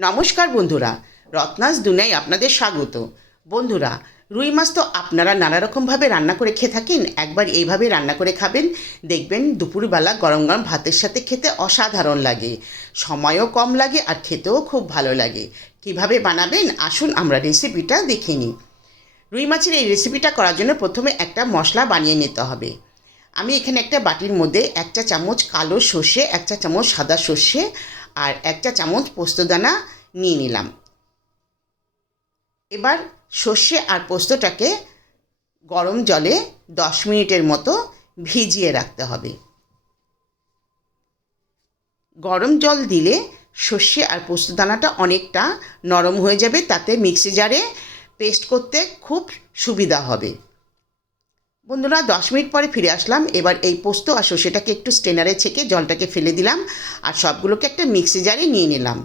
নমস্কার বন্ধুরা, রত্নাস দুনিয়ায় আপনাদের স্বাগত। বন্ধুরা, রুই মাছ তো আপনারা নানা রকমভাবে রান্না করে খেয়ে থাকেন, একবার এইভাবে রান্না করে খাবেন, দেখবেন দুপুরবেলা গরম গরম ভাতের সাথে খেতে অসাধারণ লাগে। সময়ও কম লাগে আর খেতেও খুব ভালো লাগে। কীভাবে বানাবেন? আসুন আমরা রেসিপিটা দেখে নিই। রুই মাছের এই রেসিপিটা করার জন্য প্রথমে একটা মশলা বানিয়ে নিতে হবে। আমি এখানে একটা বাটির মধ্যে এক চা চামচ কালো সর্ষে, এক চা চামচ সাদা সর্ষে আর এক চা চামচ পোস্তদানা নিয়ে নিলাম। এবার সর্ষে আর পোস্তটাকে গরম জলে দশ মিনিটের মতো ভিজিয়ে রাখতে হবে। গরম জল দিলে সর্ষে আর পোস্তদানাটা অনেকটা নরম হয়ে যাবে, তাতে মিক্সি জারে পেস্ট করতে খুব সুবিধা হবে। বন্ধুরা, দশ মিনিট পরে ফিরে আসলাম। এবার এই পোস্ত আর সর্ষেটাকে একটু স্টেনারে ছেঁকে জলটাকে ফেলে দিলাম আর সবগুলোকে একটা মিক্সি জারে নিয়ে নিলাম।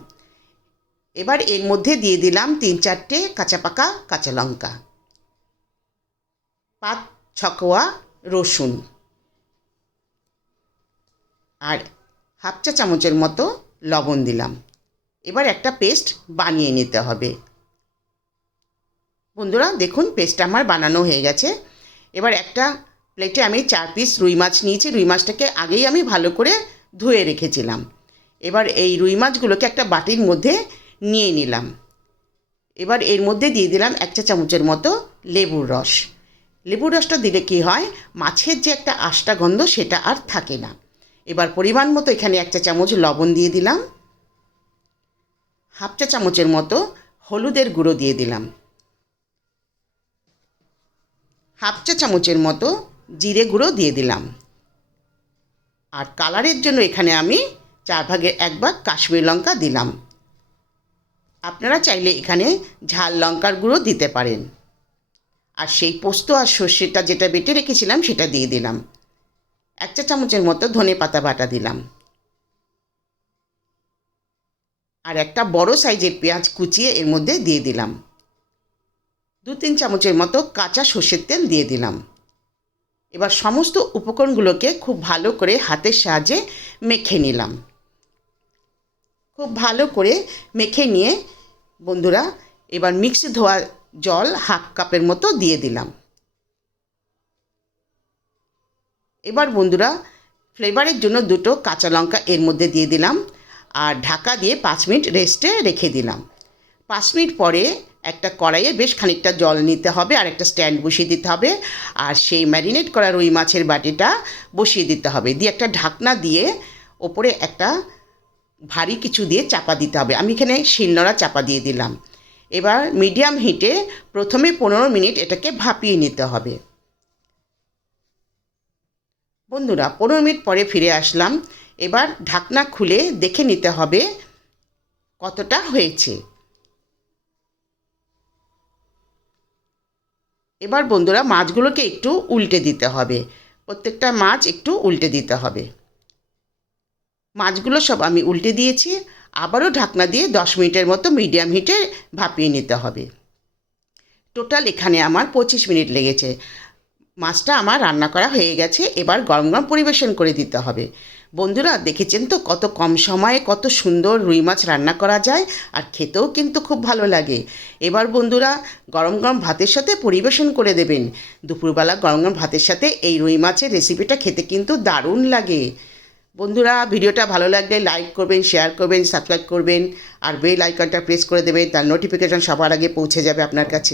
এবার এর মধ্যে দিয়ে দিলাম তিন চারটে কাঁচা পাকা কাঁচা লঙ্কা পাত ছকোয়া রসুন আর হাফ চা চামচের মতো লবণ দিলাম। এবার একটা পেস্ট বানিয়ে নিতে হবে। বন্ধুরা, দেখুন, পেস্টটা আমার বানানো হয়ে গেছে। এবার একটা প্লেটে আমি চার পিস রুই মাছ নিয়েছি। রুই মাছটাকে আগেই আমি ভালো করে ধুয়ে রেখেছিলাম। এবার এই রুই মাছগুলোকে একটা বাটির মধ্যে নিয়ে নিলাম। এবার এর মধ্যে দিয়ে দিলাম এক চা চামচের মতো লেবুর রস। লেবুর রসটা দিলে কি হয়? মাছের যে একটা আষ্টা গন্ধ সেটা আর থাকে না। এবার পরিমাণ মতো এখানে এক চা চামচ লবণ দিয়ে দিলাম। হাফ চা চামচের মতো হলুদের গুঁড়ো দিয়ে দিলাম। হাফ চা চামচের মতো জিরে গুঁড়ো দিয়ে দিলাম। আর কালারের জন্য এখানে আমি চার ভাগের এক ভাগ কাশ্মীর লঙ্কা দিলাম। আপনারা চাইলে এখানে ঝাল লঙ্কার গুঁড়ো দিতে পারেন। আর সেই পোস্ত আর সর্ষেটা যেটা বেটে রেখেছিলাম সেটা দিয়ে দিলাম। এক চা চামচের মতো ধনে পাতা বাটা দিলাম। আর একটা বড় সাইজের পেঁয়াজ কুচিয়ে এর মধ্যে দিয়ে দিলাম। দু তিন চামচের মতো কাঁচা সর্ষের তেল দিয়ে দিলাম। এবার সমস্ত উপকরণগুলোকে খুব ভালো করে হাতের সাহায্যে মেখে নিলাম। খুব ভালো করে মেখে নিয়ে বন্ধুরা, এবার মিক্সি ধোয়া জল হাফ কাপের মতো দিয়ে দিলাম। এবার বন্ধুরা, ফ্লেভারের জন্য দুটো কাঁচা লঙ্কা এর মধ্যে দিয়ে দিলাম। আর ঢাকা দিয়ে পাঁচ মিনিট রেস্টে রেখে দিলাম। পাঁচ মিনিট পরে একটা কড়াইয়ে বেশ খানিকটা জল নিতে হবে আর একটা স্ট্যান্ড বসিয়ে দিতে হবে। আর সেই ম্যারিনেট করা রুই মাছের বাটিটা বসিয়ে দিতে হবে। দিয়ে একটা ঢাকনা দিয়ে ওপরে একটা ভারী কিছু দিয়ে চাপা দিতে হবে। আমি এখানে শিলনোড়া চাপা দিয়ে দিলাম। এবার মিডিয়াম হিটে প্রথমে পনেরো মিনিট এটাকে ভাপিয়ে নিতে হবে। বন্ধুরা, পনেরো মিনিট পরে ফিরে আসলাম। এবার ঢাকনা খুলে দেখে নিতে হবে কতটা হয়েছে। এবার বন্ধুরা মাছগুলোকে একটু উল্টে দিতে হবে। প্রত্যেকটা মাছ একটু উল্টে দিতে হবে। মাছগুলো সব আমি উল্টে দিয়েছি। আবারও ঢাকনা দিয়ে দশ মিনিটের মতো মিডিয়াম হিটে ভাপিয়ে নিতে হবে। টোটাল এখানে আমার পঁচিশ মিনিট লেগেছে। মাছটা আমার রান্না করা হয়ে গেছে। এবার গরম গরম পরিবেশন করে দিতে হবে। বন্ধুরা, দেখেছেন তো কত কম সময়ে কত সুন্দর রুই মাছ রান্না করা যায়? আর খেতেও কিন্তু খুব ভালো লাগে। এবার বন্ধুরা, গরম গরম ভাতের সাথে পরিবেশন করে দেবেন। দুপুরবেলা গরম গরম ভাতের সাথে এই রুই মাছের রেসিপিটা খেতে কিন্তু দারুণ লাগে। বন্ধুরা, ভিডিওটা ভালো লাগলে লাইক করবেন, শেয়ার করবেন, সাবস্ক্রাইব করবেন। আর বেল আইকনটা প্রেস করে দেবেন, তার নোটিফিকেশন সবার আগে পৌঁছে যাবে আপনার কাছে।